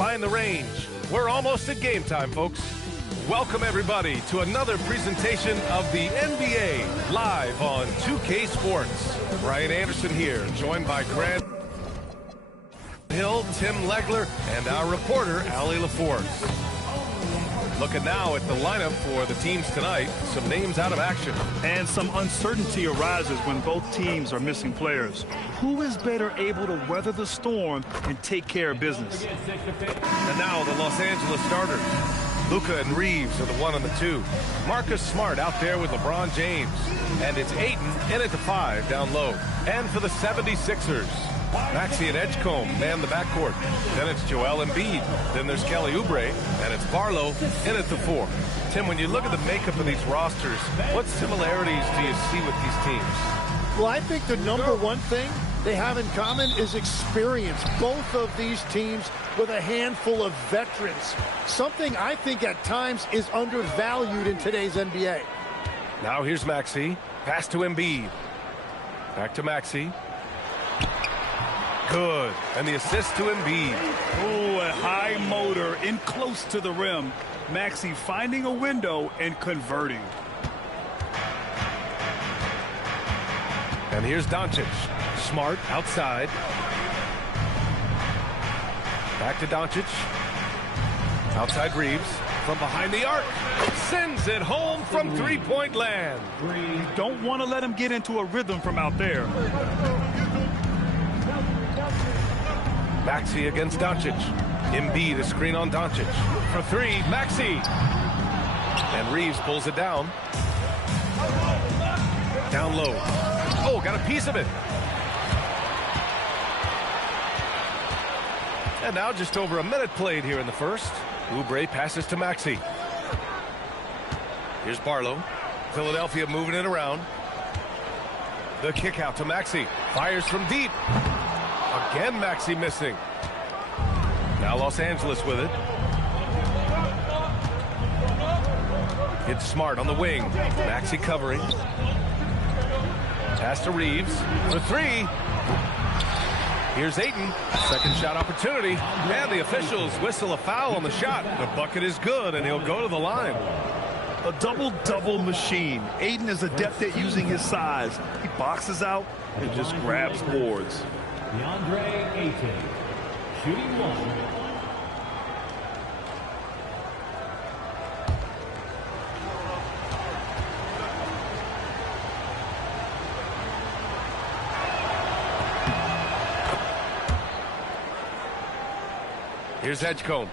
find the range. We're almost at game time, folks. Welcome, everybody, to another presentation of the NBA live on 2K Sports. Brian Anderson here, joined by Grant Hill, Tim Legler, and our reporter, Allie LaForce. Looking now at the lineup for the teams tonight, some names out of action. And some uncertainty arises when both teams are missing players. Who is better able to weather the storm and take care of business? And now the Los Angeles starters. Luka and Reeves are the 1 and the 2. Marcus Smart out there with LeBron James. And it's Ayton in at the 5 down low. And for the 76ers, Maxey and Edgecombe man the backcourt. Then it's Joel Embiid. Then there's Kelly Oubre. And it's Barlow in at the 4. Tim, when you look at the makeup of these rosters, what similarities do you see with these teams? Well, I think the number one thing they have in common is experience. Both of these teams with a handful of veterans. Something I think at times is undervalued in today's NBA. Now here's Maxey. Pass to Embiid. Back to Maxey. Good. And the assist to Embiid. Oh, a high motor in close to the rim. Maxey finding a window and converting. And here's Doncic. Smart outside. Back to Doncic. Outside Reeves. From behind the arc. Sends it home from three-point land. You don't want to let him get into a rhythm from out there. Maxey against Doncic. Embiid a screen on Doncic. For 3, Maxey. And Reeves pulls it down. Down low. Oh, got a piece of it. And now just over a minute played here in the first. Oubre passes to Maxey. Here's Barlow. Philadelphia moving it around. The kick out to Maxey. Fires from deep. Again, Maxey missing. Now Los Angeles with it. It's Smart on the wing. Maxey covering. Pass to Reeves for 3. Here's Ayton. Second shot opportunity. And the officials whistle a foul on the shot. The bucket is good, and he'll go to the line. A double-double machine. Ayton is adept at using his size. He boxes out and just grabs boards. DeAndre Ayton, shooting 1. Here's Edgecombe.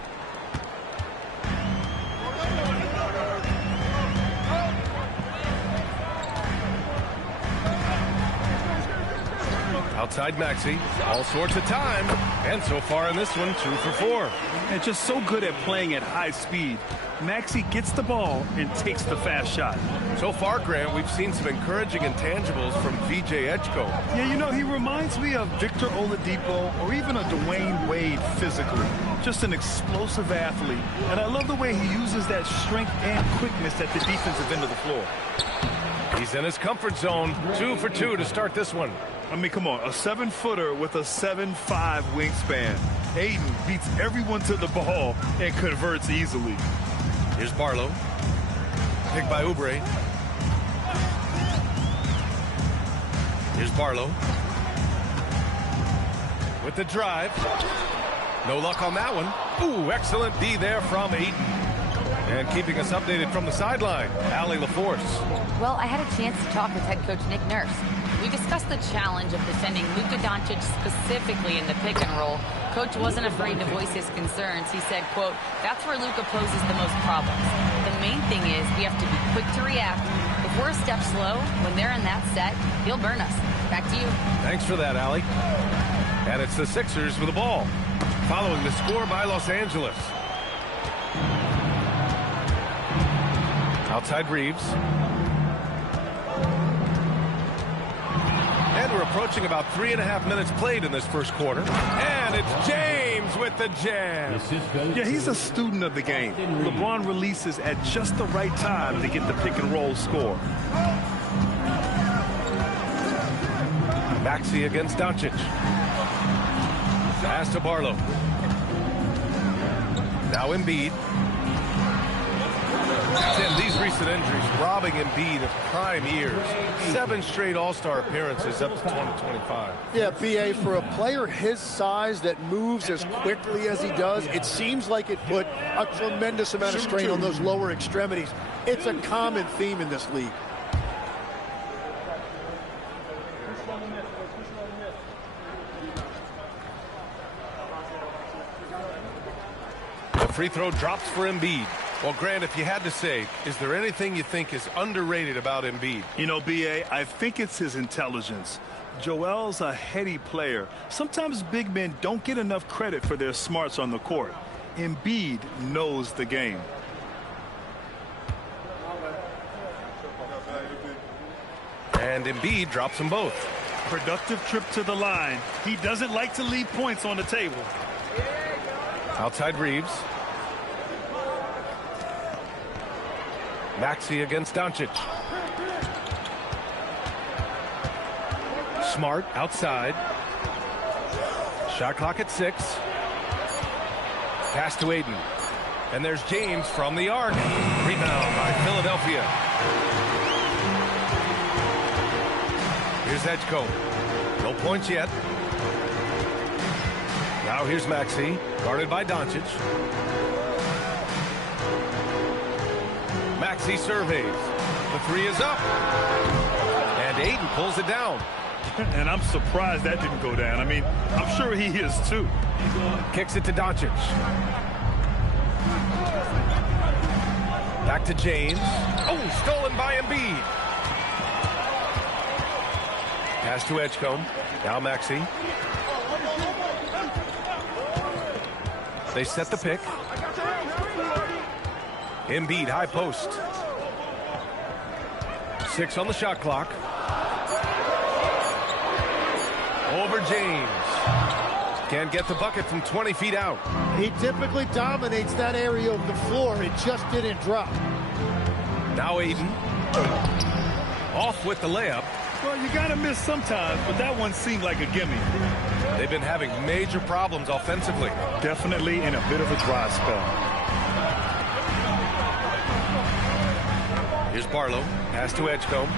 Outside Maxey. All sorts of time. And so far in this one, 2 for 4. And just so good at playing at high speed. Maxey gets the ball and takes the fast shot. So far, Grant, we've seen some encouraging intangibles from VJ Edgecombe. Yeah, you know, he reminds me of Victor Oladipo or even a Dwayne Wade physically. Just an explosive athlete. And I love the way he uses that strength and quickness at the defensive end of the floor. He's in his comfort zone. 2 for 2 to start this one. I mean, come on, a 7-footer with a 7'5" wingspan. Ayton beats everyone to the ball and converts easily. Here's Barlow. Picked by Oubre. Here's Barlow. With the drive. No luck on that one. Ooh, excellent D there from Ayton. And keeping us updated from the sideline, Allie LaForce. Well, I had a chance to talk with head coach Nick Nurse. We discussed the challenge of defending Luka Doncic specifically in the pick and roll. Coach wasn't afraid to voice his concerns. He said, quote, that's where Luka poses the most problems. The main thing is we have to be quick to react. If we're a step slow, when they're in that set, he'll burn us. Back to you. Thanks for that, Allie. And it's the Sixers with the ball, following the score by Los Angeles. Outside Reeves. And we're approaching about 3.5 minutes played in this first quarter. And it's James with the jam. Yeah, he's a student of the game. LeBron releases at just the right time to get the pick and roll score. Maxey against Doncic. Pass to Barlow. Now Embiid. Tim, these recent injuries robbing Embiid of prime years. 7 straight All-Star appearances up to 2025. Yeah, BA, for a player his size that moves as quickly as he does, it seems like it put a tremendous amount of strain on those lower extremities. It's a common theme in this league. The free throw drops for Embiid. Well, Grant, if you had to say, is there anything you think is underrated about Embiid? You know, BA, I think it's his intelligence. Joel's a heady player. Sometimes big men don't get enough credit for their smarts on the court. Embiid knows the game. And Embiid drops them both. Productive trip to the line. He doesn't like to leave points on the table. Outside Reeves. Maxey against Doncic. Smart outside. Shot clock at 6. Pass to Aiden. And there's James from the arc. Rebound by Philadelphia. Here's Edgecombe. No points yet. Now here's Maxey, guarded by Doncic. Maxey surveys. The 3 is up. And Aiden pulls it down. And I'm surprised that didn't go down. I mean, I'm sure he is too. Kicks it to Doncic. Back to James. Oh, stolen by Embiid. Pass to Edgecombe. Now Maxey. They set the pick. Embiid, high post. 6 on the shot clock. Over James. Can't get the bucket from 20 feet out. He typically dominates that area of the floor. It just didn't drop. Now Aiden. Off with the layup. Well, you got to miss sometimes, but that one seemed like a gimme. They've been having major problems offensively. Definitely in a bit of a dry spell. Here's Barlow. Pass to Edgecombe.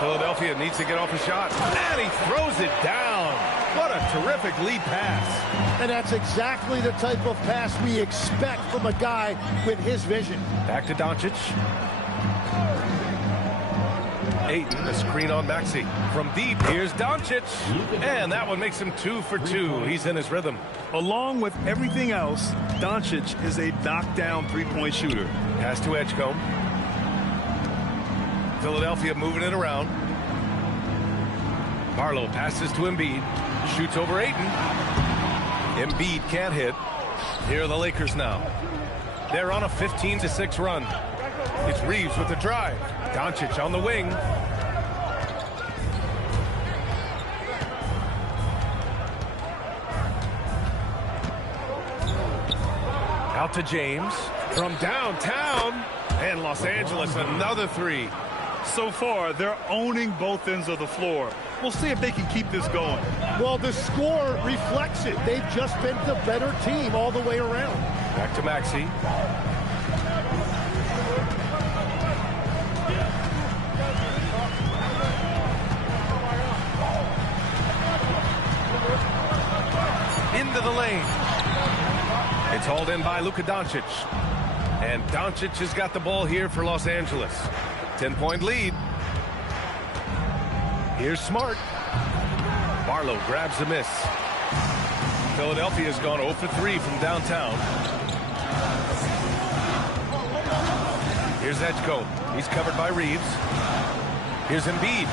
Philadelphia needs to get off a shot. And he throws it down. What a terrific lead pass. And that's exactly the type of pass we expect from a guy with his vision. Back to Doncic. Ayton, a screen on Maxey. From deep, here's Doncic. And that one makes him 2 for 2. He's in his rhythm. Along with everything else, Doncic is a knockdown three-point shooter. Pass to Edgecombe. Philadelphia moving it around. Barlow passes to Embiid. Shoots over Ayton. Embiid can't hit. Here are the Lakers now. They're on a 15-6 run. It's Reeves with the drive. Doncic on the wing. Out to James from downtown. And Los Angeles, another 3. So far, they're owning both ends of the floor. We'll see if they can keep this going. Well, the score reflects it. They've just been the better team all the way around. Back to Maxey. Into the lane. It's hauled in by Luka Doncic. And Doncic has got the ball here for Los Angeles. 10-point lead. Here's Smart. Barlow grabs the miss. Philadelphia's gone 0 for 3 from downtown. Here's Edgecombe. He's covered by Reeves. Here's Embiid.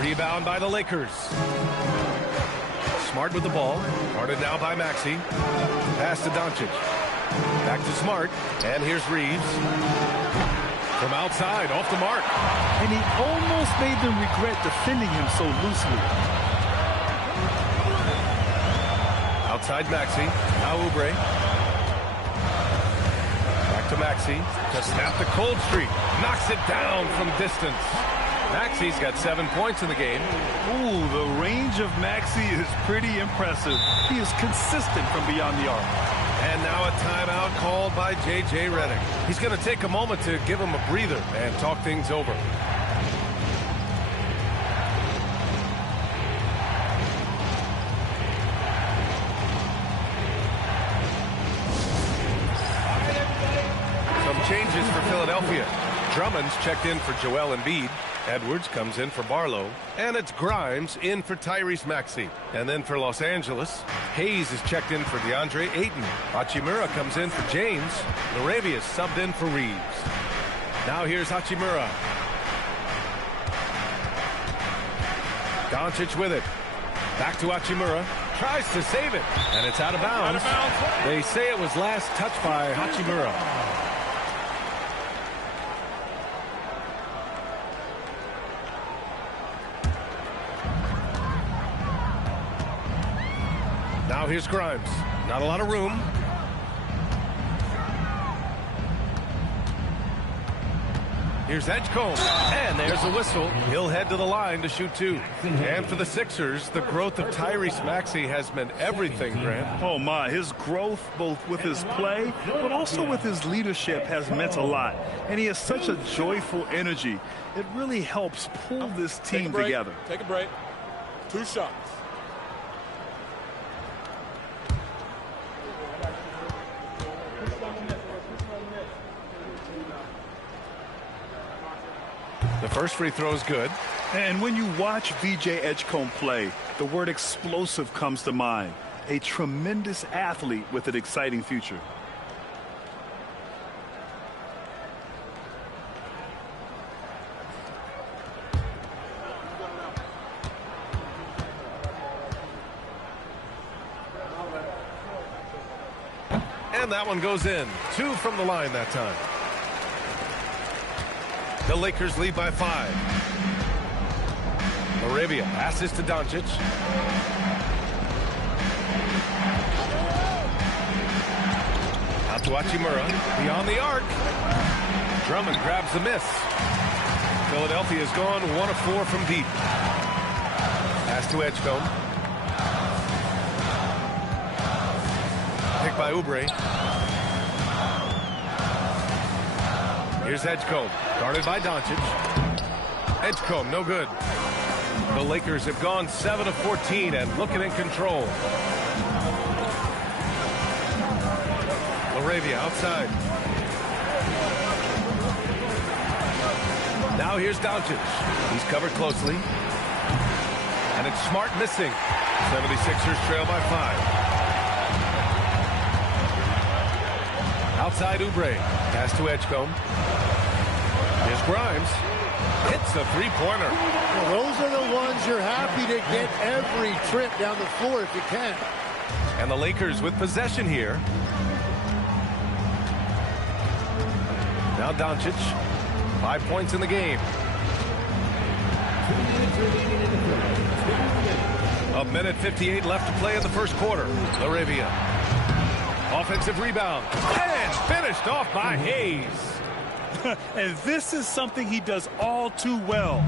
Rebound by the Lakers. Smart with the ball. Guarded now by Maxey. Pass to Doncic. Back to Smart. And here's Reeves. From outside, off the mark. And he almost made them regret defending him so loosely. Outside Maxey. Now Oubre. Back to Maxey to snap the cold streak. Knocks it down from distance. Maxi's got 7 points in the game. Ooh, the range of Maxi is pretty impressive. He is consistent from beyond the arc. And now a timeout called by J.J. Redick. He's going to take a moment to give him a breather and talk things over. Some changes for Philadelphia. Drummond's checked in for Joel Embiid. Edwards comes in for Barlow. And it's Grimes in for Tyrese Maxey. And then for Los Angeles, Hayes is checked in for DeAndre Ayton. Hachimura comes in for James. Laravia is subbed in for Reeves. Now here's Hachimura. Doncic with it. Back to Hachimura. Tries to save it. And it's out of bounds. They say it was last touched by Hachimura. Now here's Grimes. Not a lot of room. Here's Edgecombe. And there's a whistle. He'll head to the line to shoot two. And for the Sixers, the growth of Tyrese Maxey has meant everything, Grant. Oh, my. His growth, both with his play, but also with his leadership, has meant a lot. And he has such a joyful energy. It really helps pull this team together. Take a break. 2 shots. The first free throw is good. And when you watch VJ Edgecombe play, the word explosive comes to mind. A tremendous athlete with an exciting future. And that one goes in. 2 from the line that time. The Lakers lead by 5. Laravia passes to Doncic. Out to Hachimura. Beyond the arc. Drummond grabs the miss. Philadelphia has gone 1 of 4 from deep. Pass to Edgecombe. Picked by Oubre. Here's Edgecombe, guarded by Doncic. Edgecombe, no good. The Lakers have gone 7 of 14 and looking in control. Laravia outside. Now here's Doncic. He's covered closely. And it's Smart missing. 76ers trail by 5. Outside Oubre. Pass to Edgecombe. Here's Grimes. Hits a three-pointer. Well, those are the ones you're happy to get every trip down the floor if you can. And the Lakers with possession here. Now Doncic. 5 points in the game. A minute 58 left to play in the first quarter. Laravia. Offensive rebound. And finished off by Hayes. And this is something he does all too well.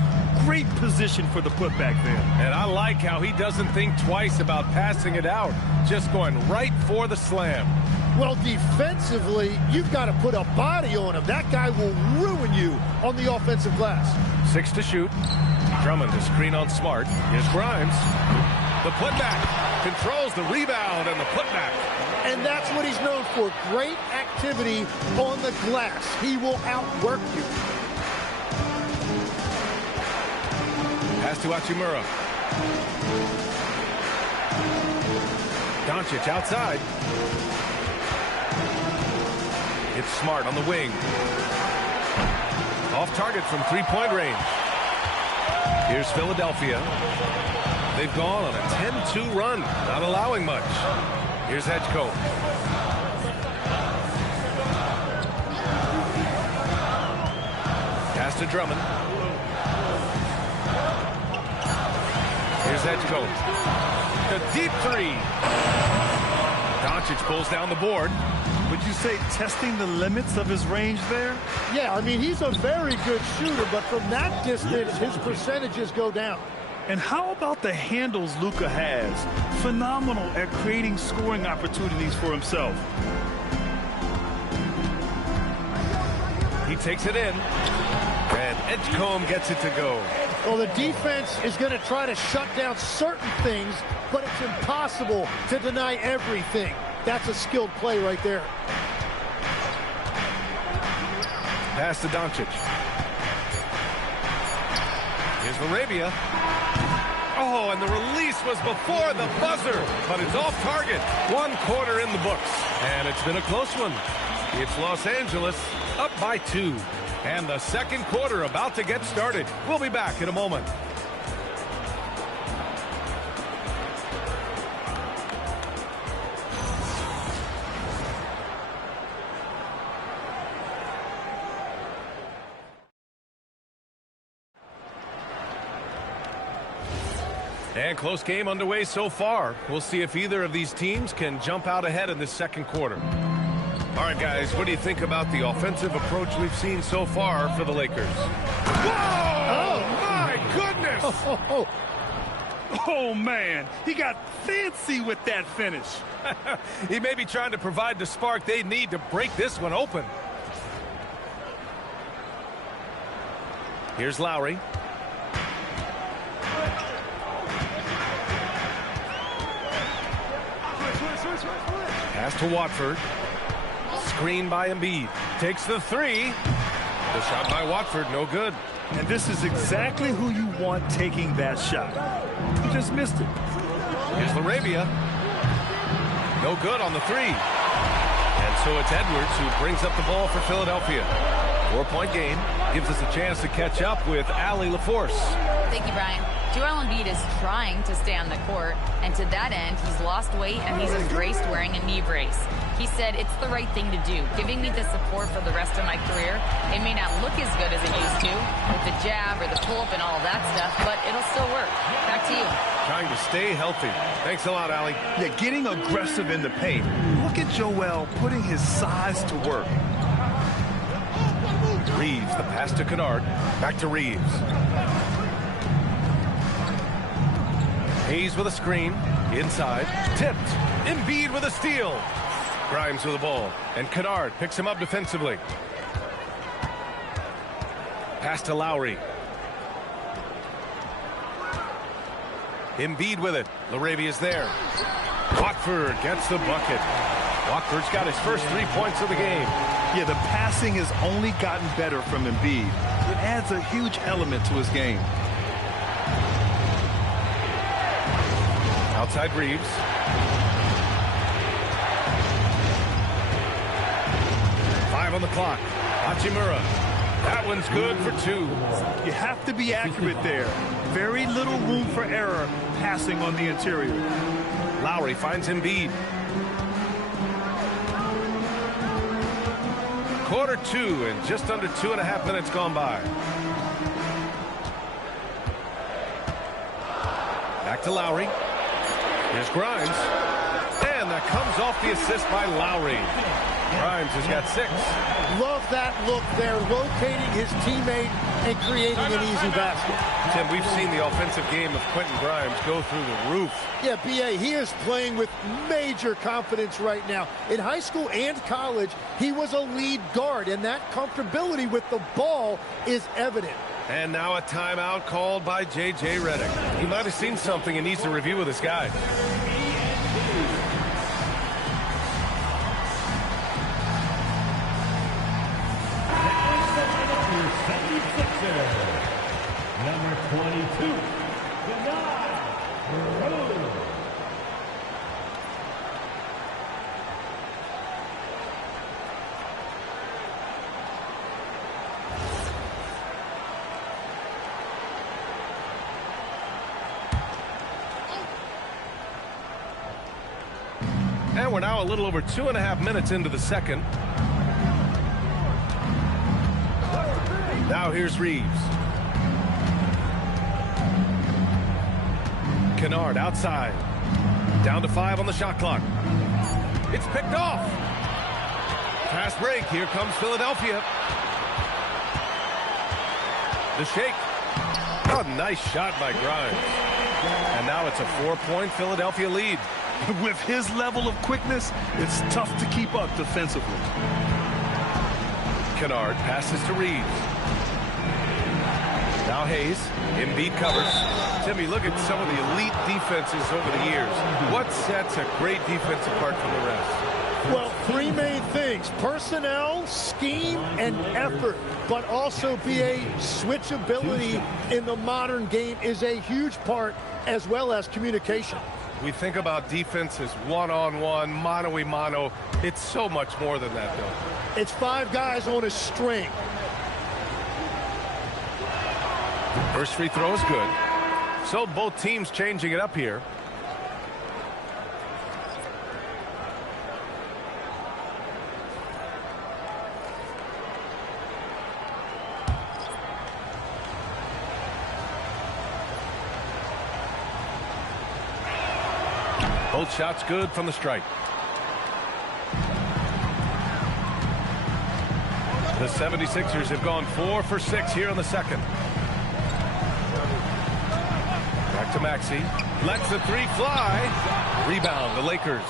Great position for the putback there. And I like how he doesn't think twice about passing it out. Just going right for the slam. Well, defensively, you've got to put a body on him. That guy will ruin you on the offensive glass. 6 to shoot. Drummond to screen on Smart. Here's Grimes. The putback. Controls the rebound and the putback. And that's what he's known for. Great activity on the glass. He will outwork you. Pass to Hachimura. Doncic outside. It's Smart on the wing. Off target from three-point range. Here's Philadelphia. They've gone on a 10-2 run, not allowing much. Here's Edgecombe. Pass to Drummond. Here's Edgecombe. The deep three. Doncic pulls down the board. Would you say testing the limits of his range there? Yeah, I mean, he's a very good shooter, but from that distance, his percentages go down. And how about the handles Luka has? Phenomenal at creating scoring opportunities for himself. He takes it in. And Edgecombe gets it to go. Well, the defense is going to try to shut down certain things, but it's impossible to deny everything. That's a skilled play right there. Pass to Doncic. Here's Larabia. Oh, and the release was before the buzzer, but it's off target. 1 quarter in the books, and it's been a close one. It's Los Angeles up by 2, and the second quarter about to get started. We'll be back in a moment. And close game underway so far. We'll see if either of these teams can jump out ahead in this second quarter. All right, guys, what do you think about the offensive approach we've seen so far for the Lakers? Whoa! Oh, my goodness! Oh, man, he got fancy with that finish. He may be trying to provide the spark they need to break this one open. Here's Lowry. Pass to Watford. Screen by Embiid. Takes the 3. The shot by Watford, no good. And this is exactly who you want taking that shot. He just missed it. Here's Larabia. No good on the 3. And so it's Edwards who brings up the ball for Philadelphia. 4-point game. Gives us a chance to catch up with Allie LaForce. Thank you, Brian. Joel Embiid is trying to stay on the court, and to that end, he's lost weight and he's embraced wearing a knee brace. He said, it's the right thing to do, giving me the support for the rest of my career. It may not look as good as it used to, with the jab or the pull-up and all that stuff, but it'll still work. Back to you. Trying to stay healthy. Thanks a lot, Allie. Yeah, getting aggressive in the paint. Look at Joel putting his size to work. Reeves, the pass to Kennard. Back to Reeves. Hayes with a screen. Inside. Tipped. Embiid with a steal. Grimes with the ball. And Kennard picks him up defensively. Pass to Lowry. Embiid with it. Larabia's there. Watford gets the bucket. Watford's got his first 3 points of the game. Yeah, the passing has only gotten better from Embiid. It adds a huge element to his game. Outside Reeves. Five on the clock. Hachimura. That one's good for 2. You have to be accurate there. Very little room for error passing on the interior. Lowry finds Embiid. Quarter 2 and just under 2.5 minutes gone by. Back to Lowry. Here's Grimes. And that comes off the assist by Lowry. Grimes has got 6. Love that look there, locating his teammate and creating an easy basket. Tim, we've seen the offensive game of Quentin Grimes go through the roof. Yeah, B.A., he is playing with major confidence right now. In high school and college, he was a lead guard, and that comfortability with the ball is evident. And now a timeout called by J.J. Redick. He might have seen something and needs to review with his guy. Number 22, And we're now a little over 2.5 minutes into the second. Now here's Reeves. Kennard outside. Down to 5 on the shot clock. It's picked off. Fast break. Here comes Philadelphia. The shake. Oh, nice shot by Grimes. And now it's a 4-point Philadelphia lead. With his level of quickness, it's tough to keep up defensively. Kennard passes to Reeves. Now Hayes. Embiid covers. Timmy, look at some of the elite defenses over the years. What sets a great defense apart from the rest? Well, three main things: personnel, scheme, and effort. But also BA switchability in the modern game is a huge part, as well as communication. We think about defense as one-on-one, mano-a-mano. It's so much more than that, though. It's 5 guys on a string. First free throw is good. So both teams changing it up here. Both shots good from the strike. The 76ers have gone 4 for 6 here in the second. Back to Maxey. Lets the three fly. Rebound, the Lakers.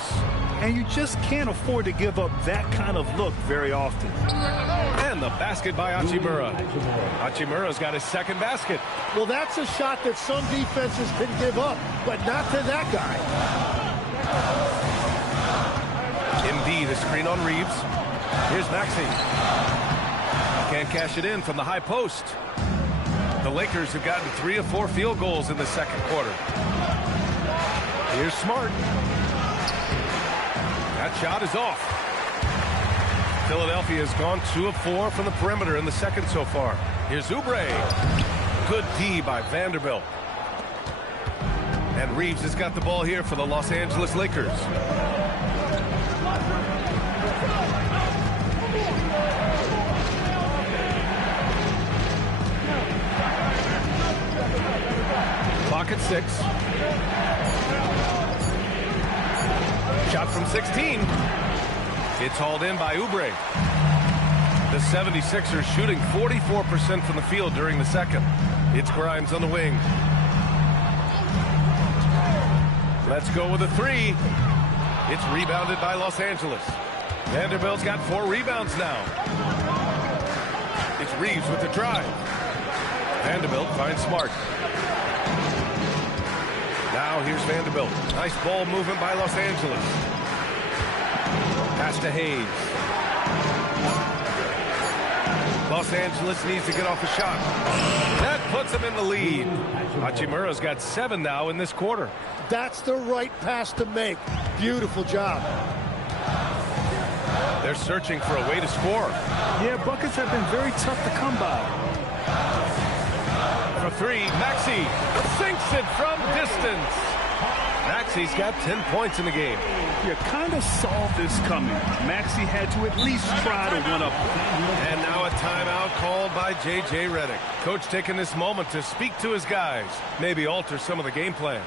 And you just can't afford to give up that kind of look very often. And the basket by Hachimura. Hachimura's got his second basket. Well, that's a shot that some defenses can give up, but not to that guy. Embiid, a screen on Reeves. Here's Maxey. Can't cash it in from the high post. The Lakers have gotten 3 of 4 field goals in the second quarter. Here's Smart. That shot is off. Philadelphia has gone 2 of 4 from the perimeter in the second so far. Here's Oubre. Good D by Vanderbilt. And Reeves has got the ball here for the Los Angeles Lakers. Clock at 6. Shot from 16. It's hauled in by Oubre. The 76ers shooting 44% from the field during the second. It's Grimes on the wing. Let's go with a 3. It's rebounded by Los Angeles. Vanderbilt's got 4 rebounds now. It's Reeves with the drive. Vanderbilt finds Smart. Now here's Vanderbilt. Nice ball movement by Los Angeles. Pass to Hayes. Los Angeles needs to get off a shot. That puts them in the lead. Hachimura's got 7 now in this quarter. That's the right pass to make. Beautiful job. They're searching for a way to score. Yeah, buckets have been very tough to come by. For 3, Maxey sinks it from distance. Maxey's got 10 points in the game. You kind of saw this coming. Maxey had to at least try to one-up. And now a timeout called by J.J. Redick. Coach taking this moment to speak to his guys. Maybe alter some of the game plan.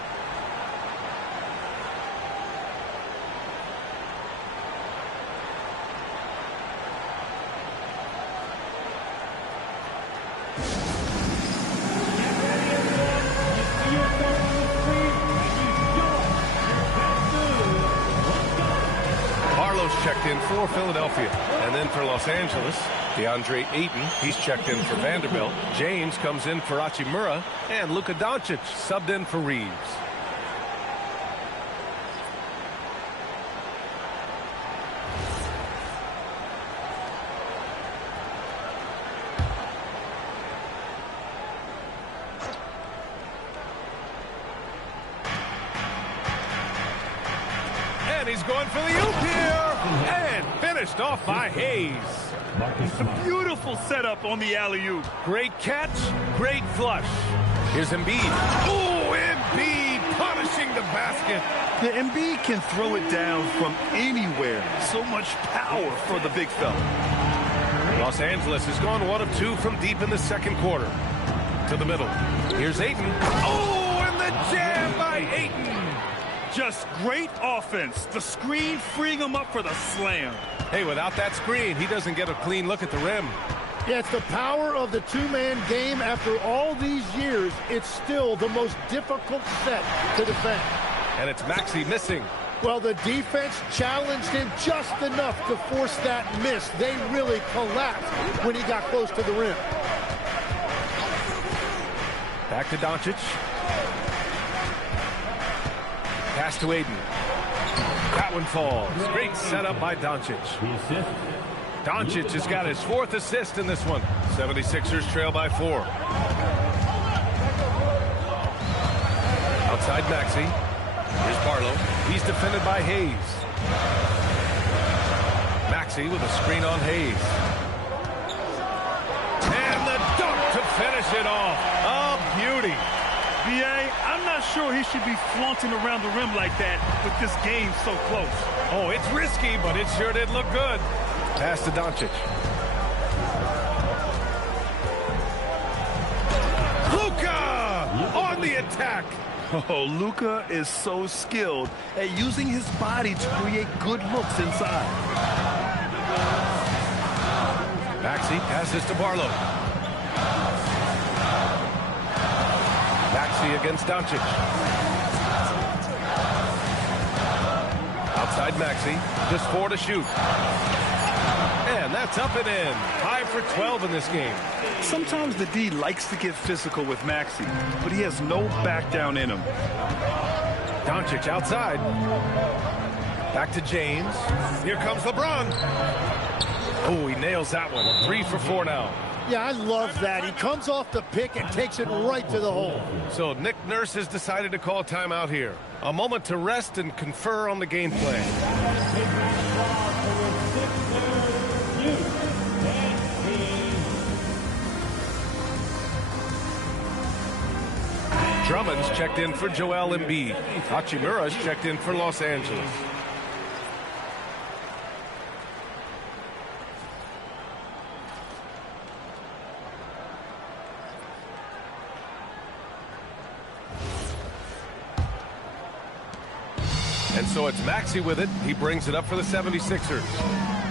Checked in for Philadelphia. And then for Los Angeles, DeAndre Ayton, he's checked in for Vanderbilt. James comes in for Hachimura. And Luka Doncic subbed in for Reeves. And he's going for the oop here. And finished off by Hayes. A beautiful setup on the alley-oop. Great catch, great flush. Here's Embiid. Oh, Embiid punishing the basket. The Embiid can throw it down from anywhere. So much power for the big fella. Los Angeles has gone 1 of 2 from deep in the second quarter. To the middle. Here's Ayton. Oh, and the jam by Ayton. Just great offense. The screen freeing him up for the slam. Hey, without that screen, he doesn't get a clean look at the rim. Yeah, it's the power of the two-man game. After all these years, it's still the most difficult set to defend. And it's Maxey missing. Well, the defense challenged him just enough to force that miss. They really collapsed when he got close to the rim. Back to Doncic. Pass to Aiden. That one falls. Great setup by Doncic. Doncic has got his 4th assist in this one. 76ers trail by 4. Outside Maxey. Here's Barlow. He's defended by Hayes. Maxey with a screen on Hayes. And the dunk to finish it off. A beauty. B.A., I'm not sure he should be flaunting around the rim like that with this game so close. Oh, it's risky, but it sure did look good. Pass to Doncic. Luka on the attack. Oh, Luka is so skilled at using his body to create good looks inside. Maxey passes to Barlow. Maxey against Doncic. Outside Maxey, just 4 to shoot. And that's up and in. 5 for 12 in this game. Sometimes the D likes to get physical with Maxey, but he has no back down in him. Doncic outside. Back to James. Here comes LeBron. Oh, he nails that one. 3 for 4 now. Yeah, I love that. He comes off the pick and takes it right to the hole. So Nick Nurse has decided to call timeout here. A moment to rest and confer on the game plan. Drummond's checked in for Joel Embiid. Hachimura's checked in for Los Angeles. And so it's Maxey with it. He brings it up for the 76ers.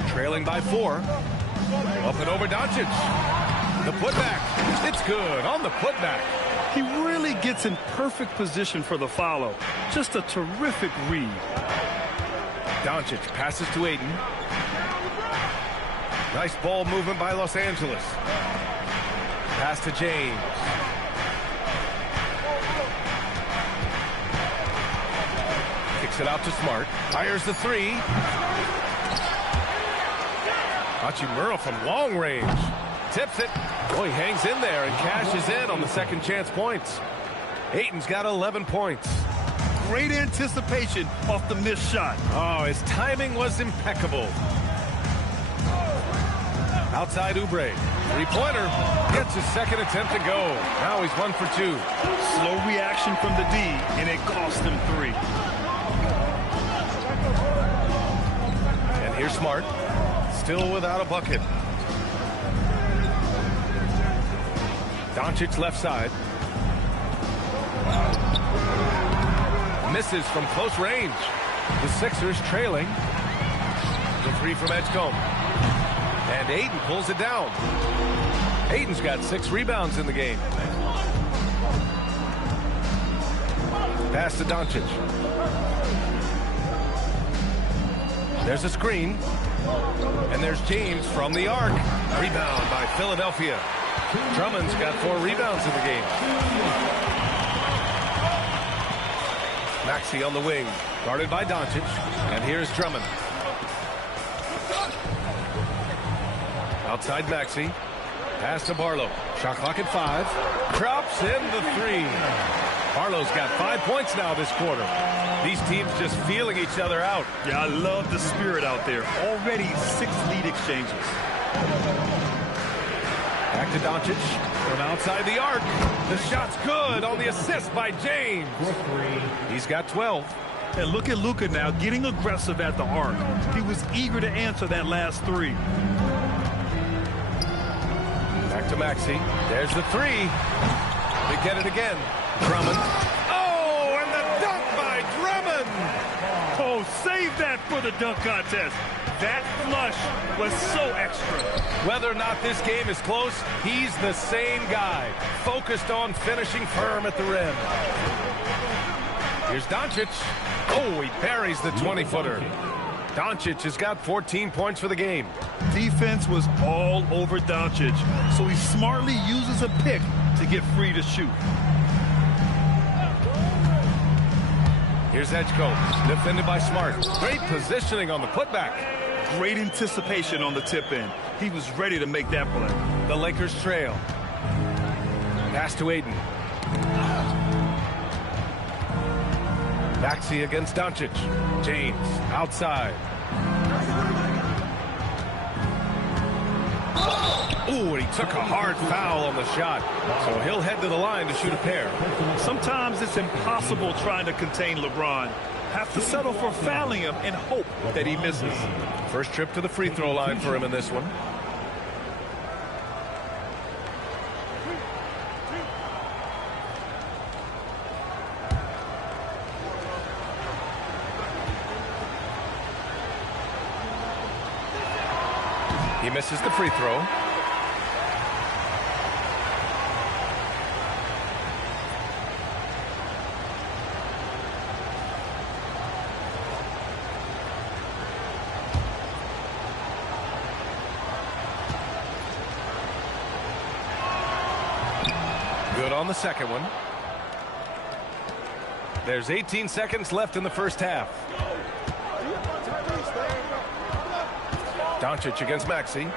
Trailing by 4. Up and over Doncic. The putback. It's good on the putback. He really gets in perfect position for the follow. Just a terrific read. Doncic passes to Aiden. Nice ball movement by Los Angeles. Pass to James. Kicks it out to Smart. Fires the 3. Hachimura from long range. Tips it. Oh, he hangs in there and cashes in on the second chance points. Ayton's got 11 points. Great anticipation off the missed shot. Oh, his timing was impeccable. Outside Oubre. 3-pointer. Gets his second attempt to go. Now he's 1 for 2. Slow reaction from the D, and it cost him 3. And here's Smart. Still without a bucket. Doncic left side. Misses from close range. The Sixers trailing. The 3 from Edgecombe. And Ayton pulls it down. Ayton's got 6 rebounds in the game. Pass to Doncic. There's a screen. And there's James from the arc. Rebound by Philadelphia. Drummond's got 4 rebounds in the game. Maxey on the wing, guarded by Doncic. And here's Drummond. Outside Maxey. Pass to Barlow. Shot clock at 5. Drops in the 3. Barlow's got 5 points now this quarter. These teams just feeling each other out. Yeah, I love the spirit out there. Already 6 lead exchanges. Back to Doncic from outside the arc. The shot's good on the assist by James. He's got 12. And look at Luka now getting aggressive at the arc. He was eager to answer that last 3. Back to Maxey. There's the 3. They get it again. Drummond. Oh, and the dunk by Drummond. Oh, save that for the dunk contest. That flush was so extra. Whether or not this game is close, he's the same guy, focused on finishing firm at the rim. Here's Doncic. Oh, he buries the 20-footer. Doncic has got 14 points for the game. Defense was all over Doncic, so he smartly uses a pick to get free to shoot. Here's Edgecombe, defended by Smart. Great positioning on the putback. Great anticipation on the tip in. He was ready to make that play. The Lakers trail. Pass to Ayton. Maxey against Doncic. James outside. Ooh, and he took a hard foul on the shot. So he'll head to the line to shoot a pair. Sometimes it's impossible trying to contain LeBron. Have to settle for fouling him and hope that he misses. First trip to the free throw line for him in this one. He misses the free throw. Good on the second one. There's 18 seconds left in the first half. Doncic against Maxey.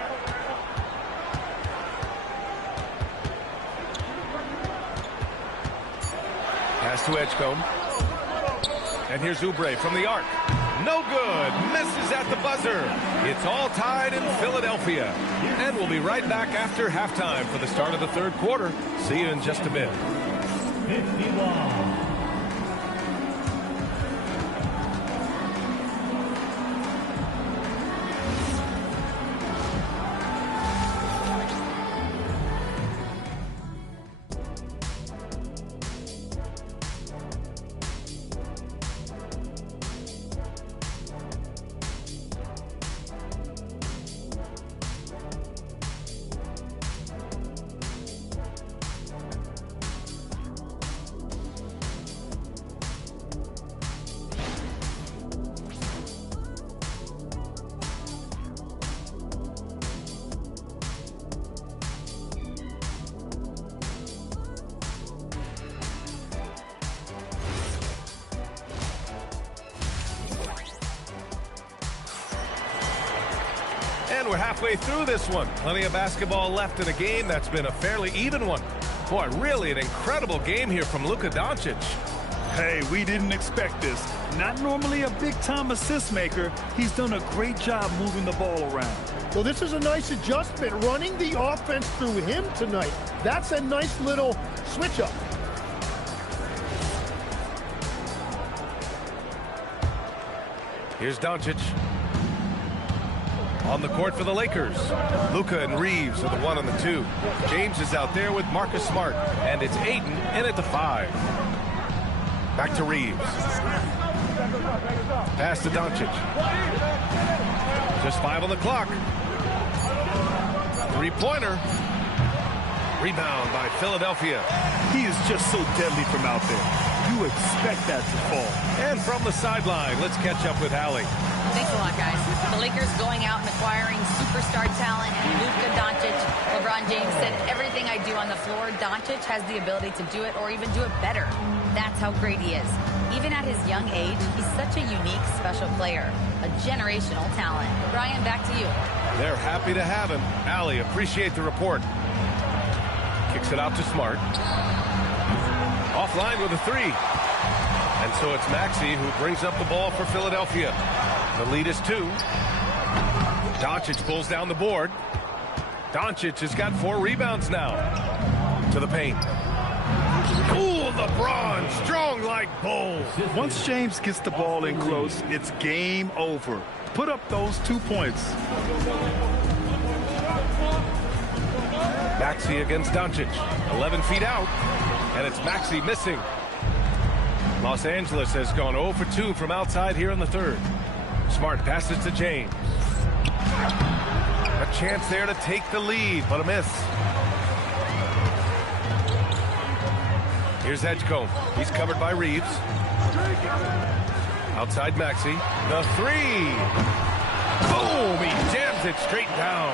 Pass to Edgecombe. And here's Oubre from the arc. No good. Misses at the buzzer. It's all tied in Philadelphia. And we'll be right back after halftime for the start of the third quarter. See you in just a bit. 51. And we're halfway through this one. Plenty of basketball left in a game that's been a fairly even one. Boy, really an incredible game here from Luka Doncic. Hey, we didn't expect this. Not normally a big-time assist maker. He's done a great job moving the ball around. Well, this is a nice adjustment, running the offense through him tonight. That's a nice little switch-up. Here's Doncic. On the court for the Lakers. Luka and Reeves are the 1 and the 2. James is out there with Marcus Smart. And it's Ayton in at the 5. Back to Reeves. Pass to Doncic. Just 5 on the clock. Three-pointer. Rebound by Philadelphia. He is just so deadly from out there. You expect that to fall. And from the sideline, let's catch up with Allie. Thanks a lot, guys. The Lakers going out and acquiring superstar talent, Luka Doncic. LeBron James said, everything I do on the floor, Doncic has the ability to do it or even do it better. That's how great he is. Even at his young age, he's such a unique, special player. A generational talent. Brian, back to you. They're happy to have him. Allie, appreciate the report. Kicks it out to Smart. Offline with a 3. And so it's Maxey who brings up the ball for Philadelphia. The lead is 2. Doncic pulls down the board. Doncic has got 4 rebounds now. To the paint. Ooh, LeBron, strong like bulls. Once James gets the ball in close, it's game over. Put up those 2 points. Maxey against Doncic. 11 feet out. And it's Maxey missing. Los Angeles has gone 0 for 2 from outside here in the third. Smart passes to James. A chance there to take the lead, but a miss. Here's Edgecombe. He's covered by Reeves. Outside Maxey. The three. Boom! He jams it straight down.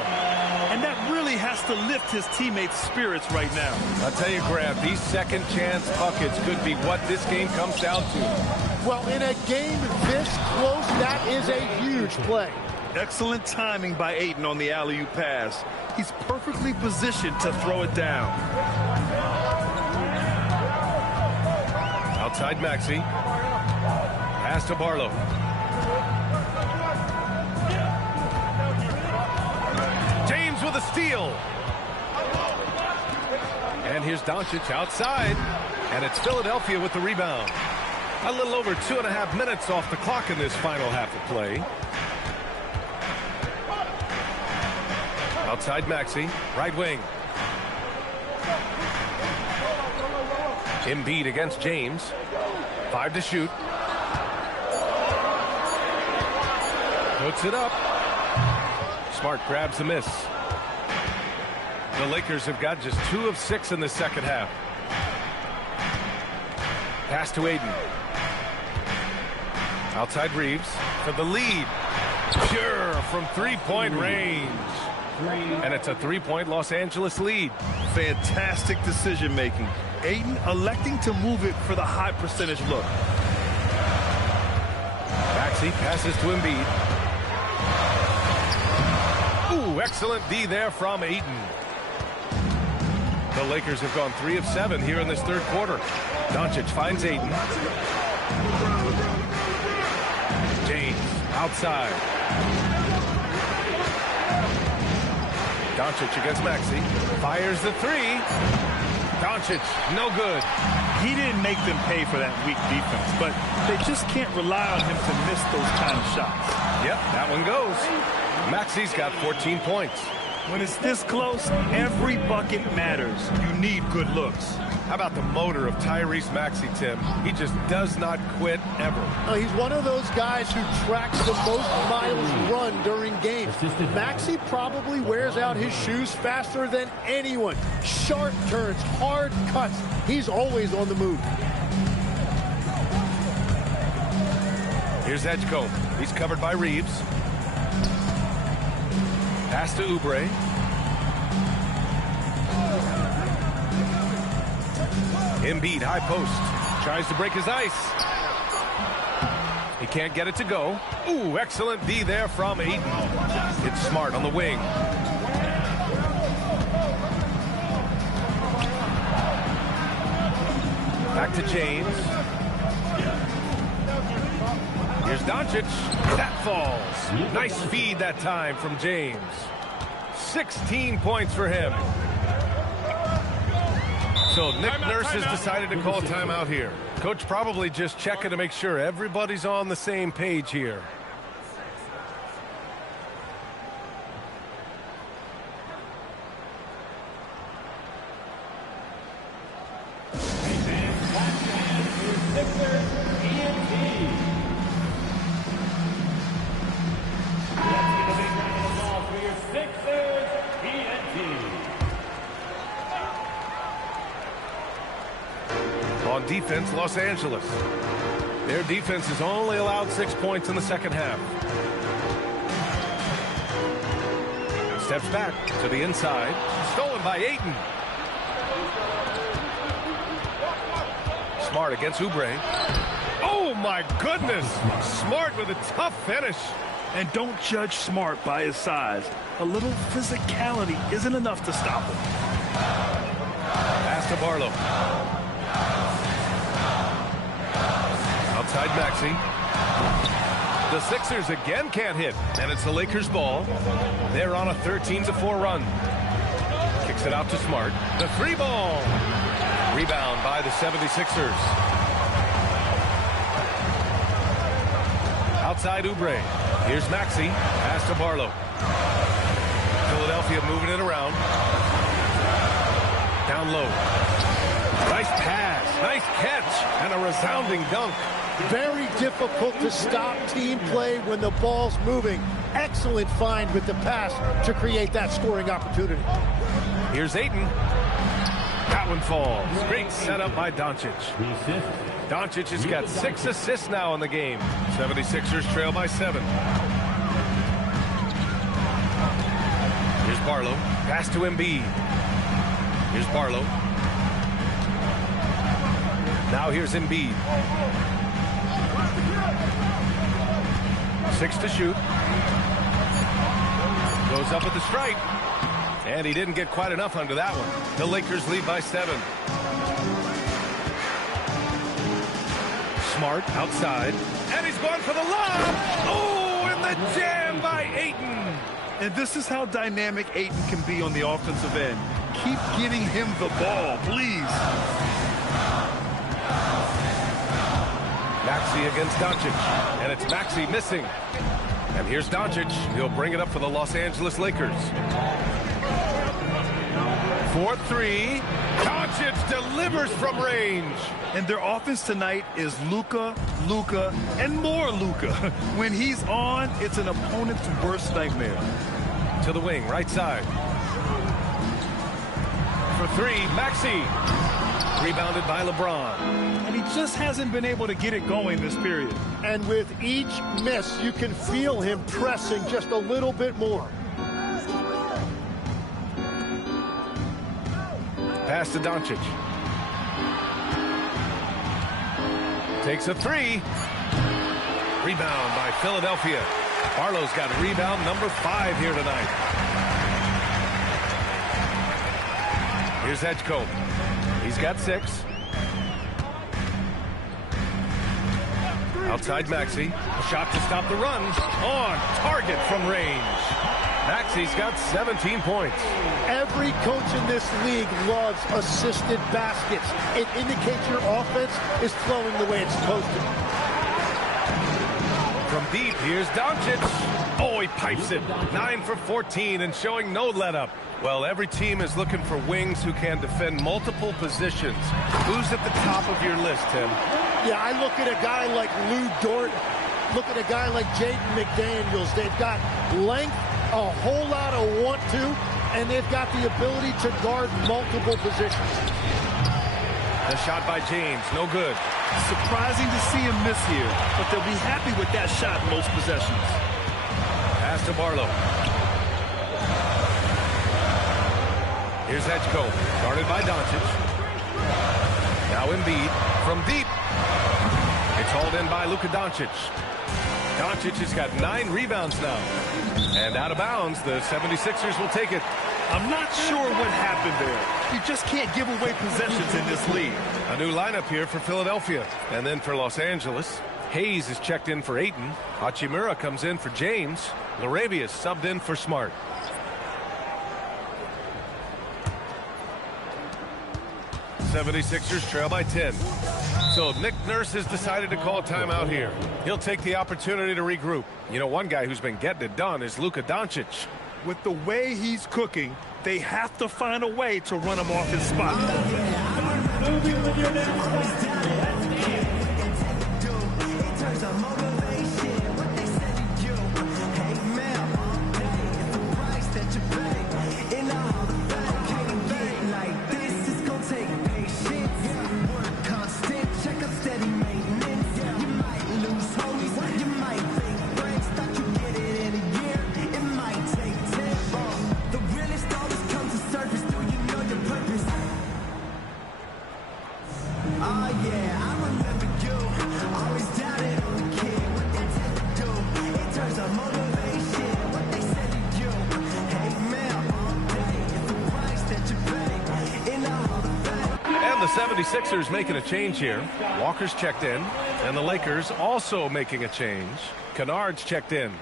And that really has to lift his teammates' spirits right now. I'll tell you, Grab, these second chance buckets could be what this game comes down to. Well, in a game this close, that is a huge play. Excellent timing by Ayton on the alley-oop pass. He's perfectly positioned to throw it down. Outside Maxey. Pass to Barlow. James with a steal. And here's Doncic outside. And it's Philadelphia with the rebound. A little over 2.5 minutes off the clock in this final half of play. Outside Maxey, right wing. Embiid against James. 5 to shoot. Puts it up. Smart grabs the miss. The Lakers have got just 2 of 6 in the second half. Pass to Ayton. Outside Reeves for the lead. Pure from three-point range. And it's a 3-point Los Angeles lead. Fantastic decision-making. Ayton electing to move it for the high percentage look. Maxey passes to Embiid. Ooh, excellent D there from Ayton. The Lakers have gone 3 of 7 here in this third quarter. Doncic finds Ayton. James outside. Doncic against Maxey. Fires the three. Doncic, no good. He didn't make them pay for that weak defense, but they just can't rely on him to miss those kind of shots. Yep, that one goes. Maxey's got 14 points. When it's this close, every bucket matters. You need good looks. How about the motor of Tyrese Maxey, Tim? He just does not quit ever. He's one of those guys who tracks the most miles run during games. Maxey probably wears out his shoes faster than anyone. Sharp turns, hard cuts. He's always on the move. Here's Edgecombe. He's covered by Reeves. Pass to Oubre. Embiid, high post. Tries to break his ice. He can't get it to go. Ooh, excellent D there from Ayton. It's Smart on the wing. Back to James. Here's Doncic. That falls. Nice feed that time from James. 16 points for him. So Nick Nurse has decided to call timeout here. Coach probably just checking to make sure everybody's on the same page here. On defense, Los Angeles. Their defense has only allowed 6 points in the second half. Steps back to the inside. Stolen by Ayton. Smart against Oubre. Oh, my goodness. Smart with a tough finish. And don't judge Smart by his size. A little physicality isn't enough to stop him. Pass to Barlow. Outside Maxey. The Sixers again can't hit, and it's the Lakers' ball. They're on a 13-4 run. Kicks it out to Smart. The three ball. Rebound by the 76ers. Outside Oubre. Here's Maxey. Pass to Barlow. Philadelphia moving it around. Down low. Nice pass, nice catch, and a resounding dunk. Very difficult to stop team play when the ball's moving. Excellent find with the pass to create that scoring opportunity. Here's Ayton. That one falls. Great setup by Doncic. Doncic has got 6 assists now in the game. 76ers trail by 7. Here's Barlow. Pass to Embiid. Here's Barlow. Now here's Embiid. 6 to shoot. Goes up with the strike. And he didn't get quite enough under that one. The Lakers lead by 7. Smart outside. And he's going for the lob. Oh, and the jam by Ayton. And this is how dynamic Ayton can be on the offensive end. Keep getting him the ball, please. Maxey against Doncic. And it's Maxey missing. And here's Doncic. He'll bring it up for the Los Angeles Lakers. 4-3. Doncic delivers from range. And their offense tonight is Luka, and more Luka. When he's on, it's an opponent's worst nightmare. To the wing, right side. For 3, Maxey. Rebounded by LeBron. And he just hasn't been able to get it going this period. And with each miss, you can feel him pressing just a little bit more. Pass to Doncic. Takes a 3. Rebound by Philadelphia. Barlow's got rebound number 5 here tonight. Here's Edgecombe. He's got 6. Outside Maxey. A shot to stop the run. On target from range. Maxey's got 17 points. Every coach in this league loves assisted baskets. It indicates your offense is flowing the way it's supposed to. From deep, here's Doncic. Oh, he pipes it. 9 for 14 and showing no let-up. Well, every team is looking for wings who can defend multiple positions. Who's at the top of your list, Tim? Yeah, I look at a guy like Lou Dort. Look at a guy like Jaden McDaniels. They've got length, a whole lot of want-to, and they've got the ability to guard multiple positions. The shot by James, no good. Surprising to see him miss here, but they'll be happy with that shot most possessions. Pass to Barlow. Here's Edgecombe, guarded by Doncic. Now Embiid from deep. It's hauled in by Luka Doncic. Doncic has got 9 rebounds now. And out of bounds, the 76ers will take it. I'm not sure what happened there. You just can't give away possessions in this league. A new lineup here for Philadelphia. And then for Los Angeles, Hayes is checked in for Ayton. Hachimura comes in for James. Larabius subbed in for Smart. '76ers trail by 10. So Nick Nurse has decided to call timeout here. He'll take the opportunity to regroup. You know, one guy who's been getting it done is Luka Doncic. With the way he's cooking, they have to find a way to run him off his spot. The 76ers making a change here. Walker's checked in, and the Lakers also making a change. Kennard's checked in.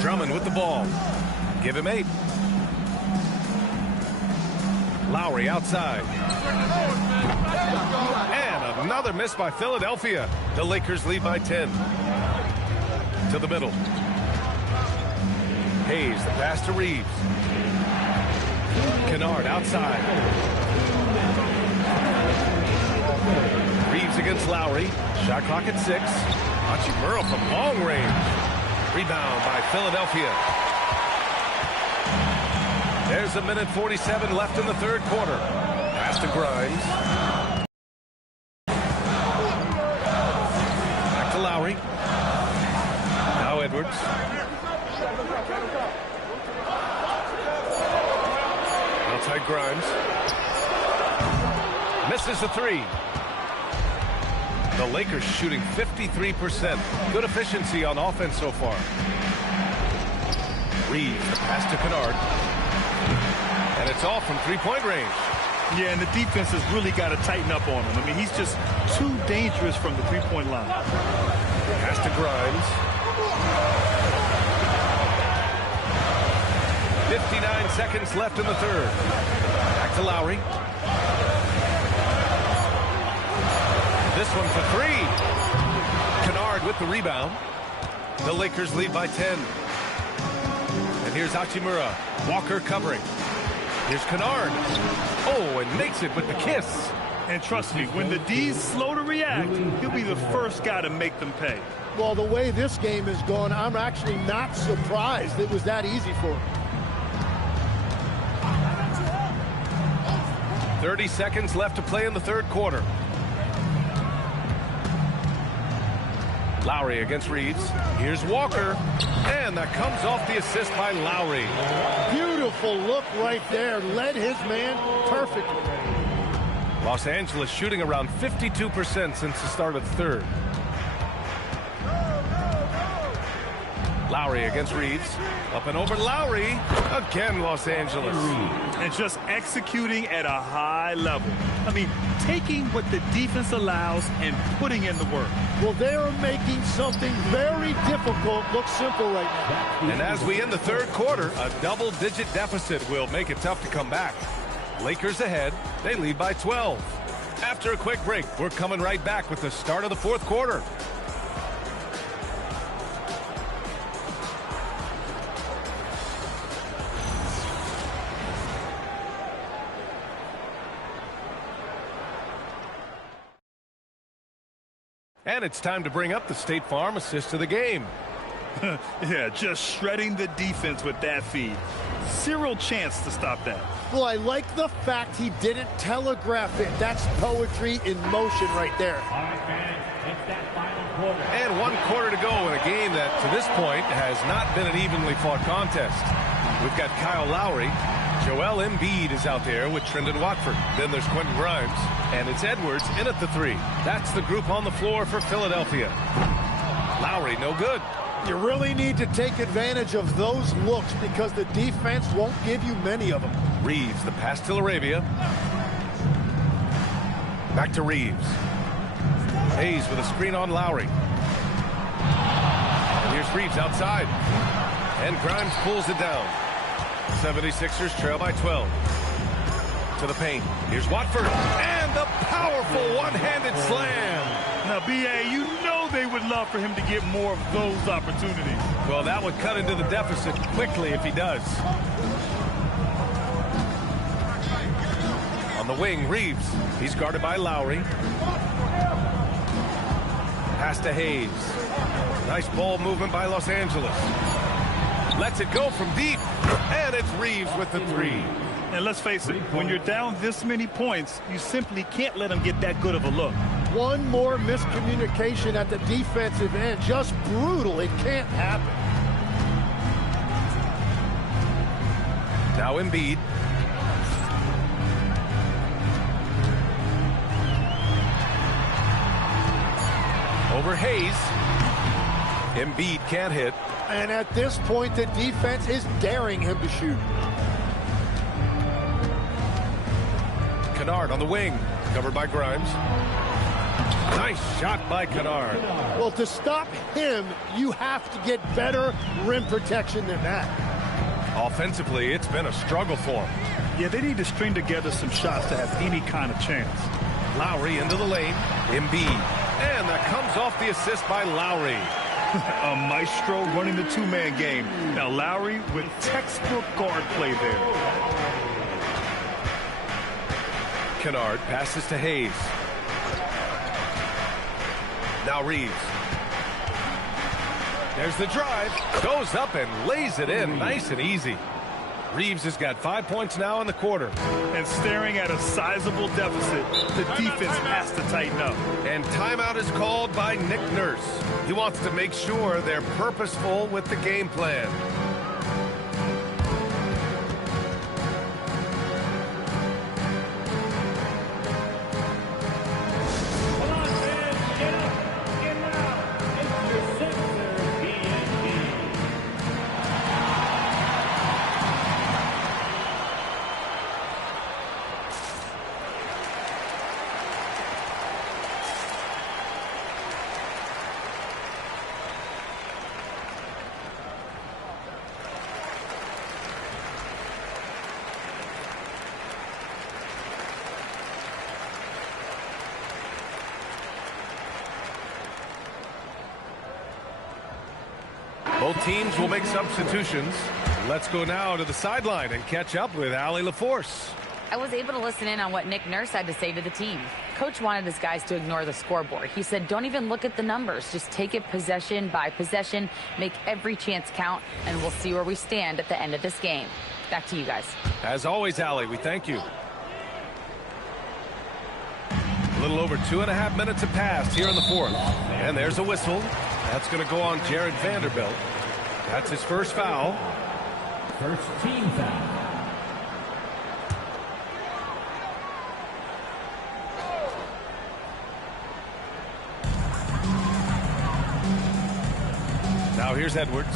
Drummond with the ball. Give him 8. Lowry outside. And another miss by Philadelphia. The Lakers lead by 10. To the middle. Hayes, the pass to Reeves. Kennard outside. Reeves against Lowry. Shot clock at 6. Hachimura from long range. Rebound by Philadelphia. There's a minute 47 left in the third quarter. Pass to Grimes. Back to Lowry. Now Edwards. Outside Grimes. Misses the three. The Lakers shooting 53%. Good efficiency on offense so far. Reeves, the pass to Kennard. And it's off from three-point range. Yeah, and the defense has really got to tighten up on him. I mean, he's just too dangerous from the three-point line. Pass to Grimes. 59 seconds left in the third. Back to Lowry. This one for three. Kennard with the rebound. The Lakers lead by 10. And here's Hachimura. Walker covering. Here's Kennard. Oh, and makes it with the kiss. And trust me, when the D's slow to react, he'll be the first guy to make them pay. Well, the way this game is going, I'm actually not surprised it was that easy for him. 30 seconds left to play in the third quarter. Lowry against Reeves. Here's Walker. And that comes off the assist by Lowry. Beautiful look right there. Led his man perfectly. Los Angeles shooting around 52% since the start of the third. Lowry against Reeves. Up and over Lowry. Again, Los Angeles. And just executing at a high level. I mean, taking what the defense allows and putting in the work. Well, they are making something very difficult look simple right now. And as we end the third quarter, a double-digit deficit will make it tough to come back. Lakers ahead. They lead by 12. After a quick break, we're coming right back with the start of the fourth quarter. And it's time to bring up the State Farm assist of the game. Yeah, just shredding the defense with that feed. Zero chance to stop that. Well, I like the fact he didn't telegraph it. That's poetry in motion right there. All right, fans, it's that final quarter. And 1 quarter to go in a game that, to this point, has not been an evenly fought contest. We've got Kyle Lowry. Joel Embiid is out there with Trendon Watford. Then there's Quentin Grimes. And it's Edwards in at the three. That's the group on the floor for Philadelphia. Lowry, no good. You really need to take advantage of those looks because the defense won't give you many of them. Reeves, the pass to Laravia. Back to Reeves. Hayes with a screen on Lowry. And here's Reeves outside. And Grimes pulls it down. 76ers trail by 12. To the paint. Here's Watford. And the powerful one-handed slam. Now, B.A., you know they would love for him to get more of those opportunities. Well, that would cut into the deficit quickly if he does. On the wing, Reeves. He's guarded by Lowry. Pass to Hayes. Nice ball movement by Los Angeles. Lets it go from deep. And it's Reeves with the three. And let's face it, when you're down this many points, you simply can't let them get that good of a look. One more miscommunication at the defensive end. Just brutal. It can't happen. Now Embiid. Over Hayes. Embiid can't hit. And at this point, the defense is daring him to shoot. Kennard on the wing. Covered by Grimes. Nice shot by Kennard. Well, to stop him, you have to get better rim protection than that. Offensively, it's been a struggle for him. Yeah, they need to string together some shots to have any kind of chance. Lowry into the lane. Embiid. And that comes off the assist by Lowry. A maestro running the two-man game. Now Lowry with textbook guard play there. Kennard passes to Hayes. Now Reeves. There's the drive. Goes up and lays it in nice and easy. Reeves has got 5 points now in the quarter. And staring at a sizable deficit, the defense has to tighten up. And timeout is called by Nick Nurse. He wants to make sure they're purposeful with the game plan. Both teams will make substitutions. Let's go now to the sideline and catch up with Allie LaForce. I was able to listen in on what Nick Nurse had to say to the team. Coach wanted his guys to ignore the scoreboard. He said, don't even look at the numbers. Just take it possession by possession, make every chance count, and we'll see where we stand at the end of this game. Back to you guys. As always, Allie, we thank you. A little over 2.5 minutes have passed here in the fourth. And there's a whistle. That's going to go on Jared Vanderbilt. That's his first foul. First team foul. Now here's Edwards.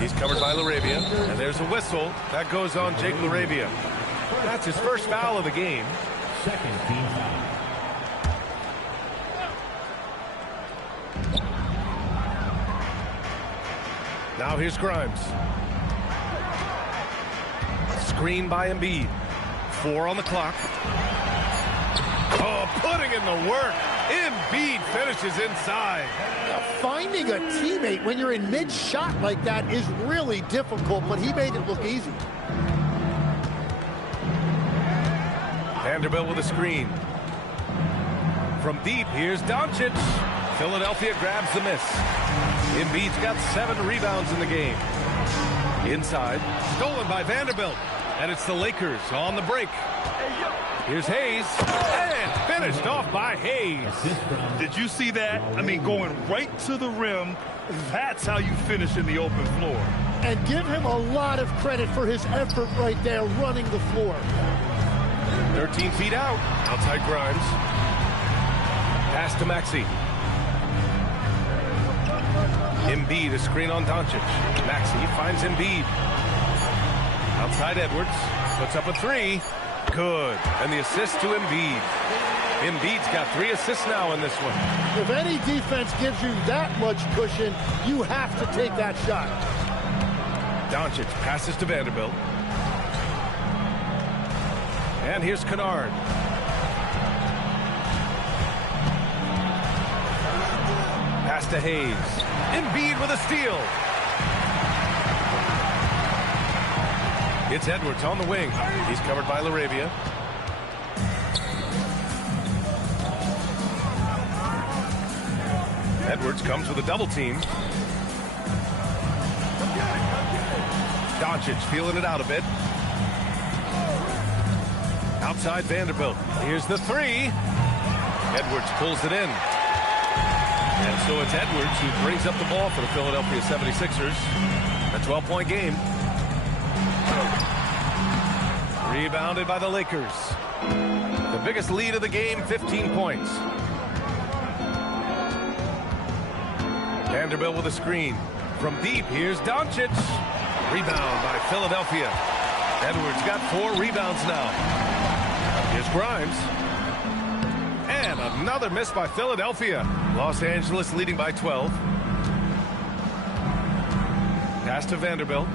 He's covered by LaRavia. And there's a whistle. That goes on Jake LaRavia. That's his first foul of the game. Second team foul. Now here's Grimes. Screen by Embiid. 4 on the clock. Oh, putting in the work. Embiid finishes inside. Finding a teammate when you're in mid-shot like that is really difficult, but he made it look easy. Vanderbilt with a screen. From deep, here's Doncic. Philadelphia grabs the miss. Embiid's got 7 rebounds in the game. Inside, stolen by Vanderbilt. And it's the Lakers on the break. Here's Hayes. And finished off by Hayes. Did you see that? I mean, going right to the rim. That's how you finish in the open floor. And give him a lot of credit for his effort right there running the floor. 13 feet out. Outside Grimes. Pass to Maxey. Embiid, a screen on Doncic. Maxey finds Embiid. Outside Edwards. Puts up a 3. Good. And the assist to Embiid. Embiid's got 3 assists now in this one. If any defense gives you that much cushion, you have to take that shot. Doncic passes to Vanderbilt. And here's Kennard. Pass to Hayes. Embiid with a steal. It's Edwards on the wing. He's covered by LaRavia. Edwards comes with a double team. Doncic feeling it out a bit. Outside Vanderbilt. Here's the 3. Edwards pulls it in. And so it's Edwards who brings up the ball for the Philadelphia 76ers. A 12-point game. Rebounded by the Lakers. The biggest lead of the game, 15 points. Vanderbilt with a screen. From deep, here's Doncic. Rebound by Philadelphia. Edwards got 4 rebounds now. Here's Grimes. And another miss by Philadelphia. Los Angeles leading by 12. Pass to Vanderbilt.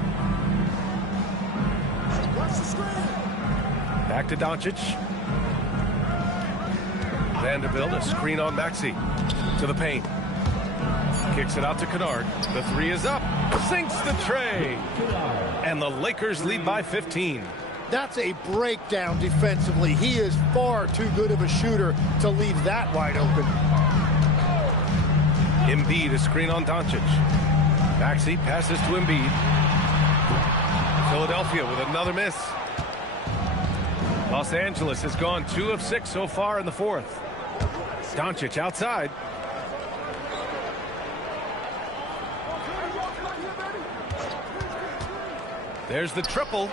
Back to Doncic. Vanderbilt, a screen on Maxey. To the paint. Kicks it out to Kennard. The three is up. Sinks the tray. And the Lakers lead by 15. That's a breakdown defensively. He is far too good of a shooter to leave that wide open. Embiid, a screen on Doncic. Maxey passes to Embiid. Philadelphia with another miss. Los Angeles has gone 2 of 6 so far in the fourth. Doncic outside. There's the triple.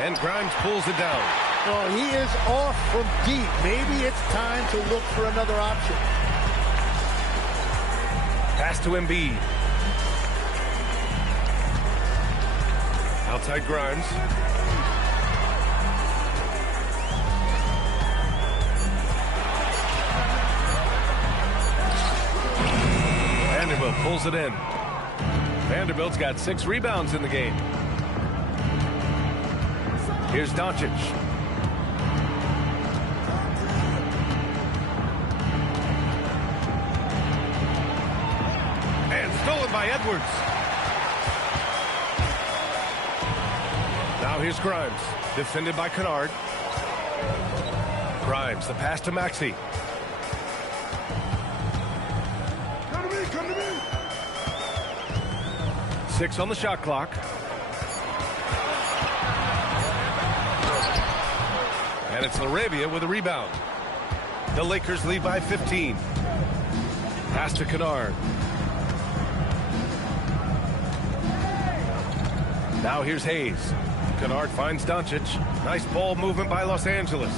And Grimes pulls it down. Oh, he is off from deep. Maybe it's time to look for another option. Pass to Embiid. Outside Grimes. Vanderbilt pulls it in. Vanderbilt's got 6 rebounds in the game. Here's Doncic. And stolen by Edwards. Now here's Grimes. Defended by Kennard. Grimes, the pass to Maxey. Come to me. 6 on the shot clock. And it's Laravia with a rebound. The Lakers lead by 15. Pass to Kennard. Now here's Hayes. Kennard finds Doncic. Nice ball movement by Los Angeles.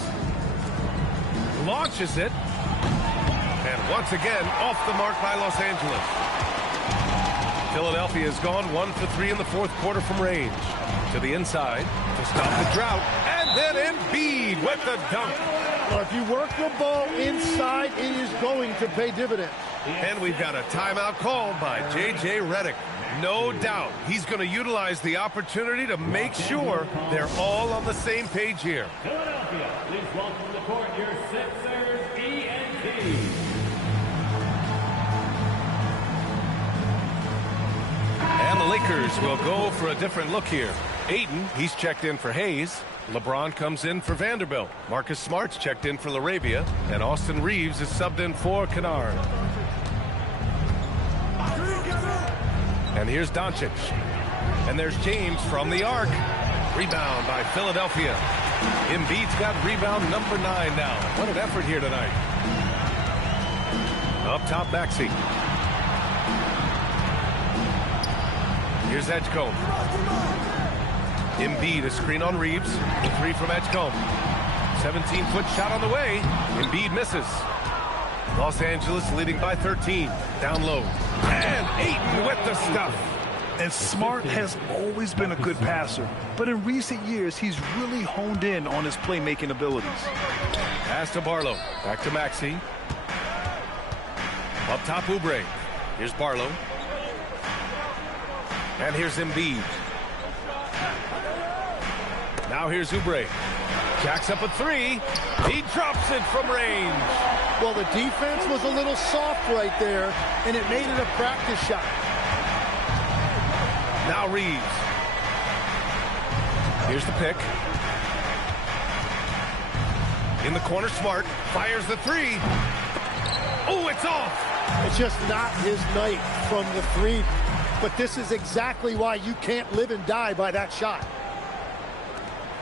Launches it. And once again, off the mark by Los Angeles. Philadelphia has gone 1 for 3 in the fourth quarter from range. To the inside to stop the drought. And then Embiid with the dunk. Well, if you work the ball inside, it is going to pay dividends. And we've got a timeout called by J.J. Redick. No doubt he's going to utilize the opportunity to make sure they're all on the same page here. Philadelphia, please welcome to the court your Sixers ENT. And the Lakers will go for a different look here. Ayton, he's checked in for Hayes. LeBron comes in for Vanderbilt. Marcus Smart's checked in for Laravia. And Austin Reeves is subbed in for Kennard. And here's Doncic. And there's James from the arc. Rebound by Philadelphia. Embiid's got rebound number 9 now. What an effort here tonight. Up top, Maxey. Here's Edgecombe. Embiid, a screen on Reeves. The 3 from Edgecombe. 17-foot shot on the way. Embiid misses. Los Angeles leading by 13. Down low. And Ayton with the stuff. And Smart has always been a good passer, but in recent years, he's really honed in on his playmaking abilities. Pass to Barlow. Back to Maxey. Up top, Oubre. Here's Barlow. And here's Embiid. Now here's Oubre. Jacks up a 3. He drops it from range. Well, the defense was a little soft right there, and it made it a practice shot. Now Reeves. Here's the pick. In the corner, Smart fires the 3. Oh, it's off. It's just not his night from the 3. But this is exactly why you can't live and die by that shot.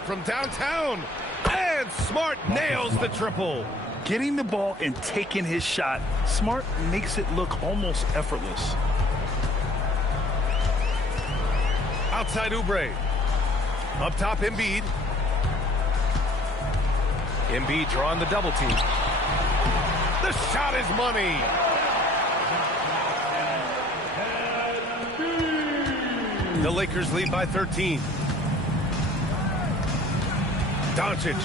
From downtown. And Smart nails the triple. Getting the ball and taking his shot, Smart makes it look almost effortless. Outside Oubre. Up top, Embiid. Embiid drawing the double team. The shot is money. The Lakers lead by 13. Doncic.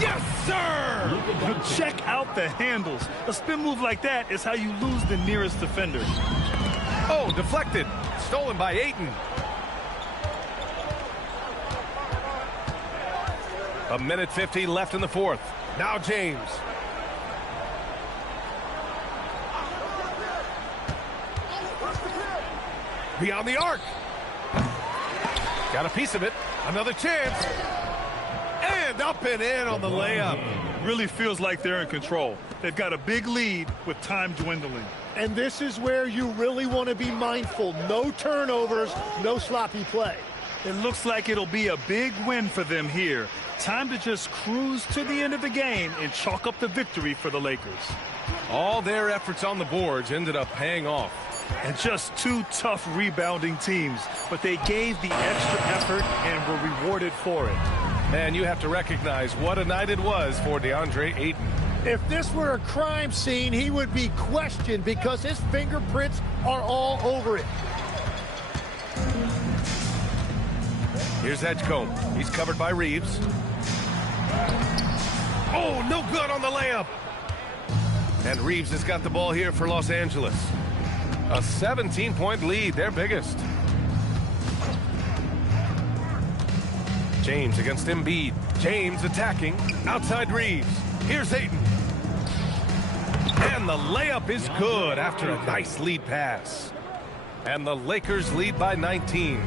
Yes, sir! Check out the handles. A spin move like that is how you lose the nearest defender. Oh, deflected. Stolen by Ayton. A minute 50 left in the fourth. Now James. Beyond the arc. Got a piece of it. Another chance. And up and in on the layup. Really feels like they're in control. They've got a big lead with time dwindling. And this is where you really want to be mindful. No turnovers, no sloppy play. It looks like it'll be a big win for them here. Time to just cruise to the end of the game and chalk up the victory for the Lakers. All their efforts on the boards ended up paying off. And just two tough rebounding teams, but they gave the extra effort and were rewarded for it. Man, you have to recognize what a night it was for DeAndre Ayton. If this were a crime scene, he would be questioned because his fingerprints are all over it. Here's Edgecombe. He's covered by Reeves. Oh, no good on the layup. And Reeves has got the ball here for Los Angeles. A 17-point lead, their biggest. James against Embiid. James attacking. Outside Reeves. Here's Ayton. And the layup is good after a nice lead pass. And the Lakers lead by 19.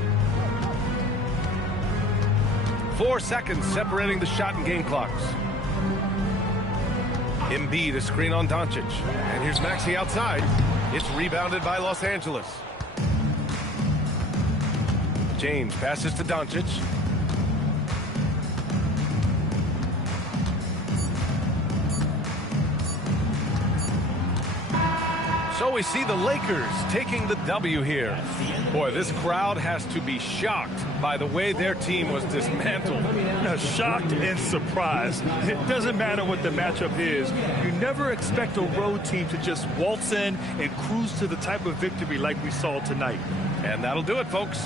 4 seconds separating the shot and game clocks. Embiid a screen on Doncic. And here's Maxey outside. It's rebounded by Los Angeles. James passes to Doncic. So we see the Lakers taking the W here. Boy, this crowd has to be shocked by the way their team was dismantled. Shocked and surprised. It doesn't matter what the matchup is. You never expect a road team to just waltz in and cruise to the type of victory like we saw tonight. And that'll do it, folks.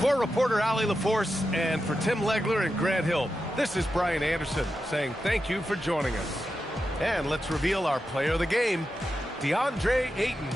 For reporter Ali LaForce and for Tim Legler and Grant Hill, this is Brian Anderson saying thank you for joining us. And let's reveal our player of the game, DeAndre Ayton.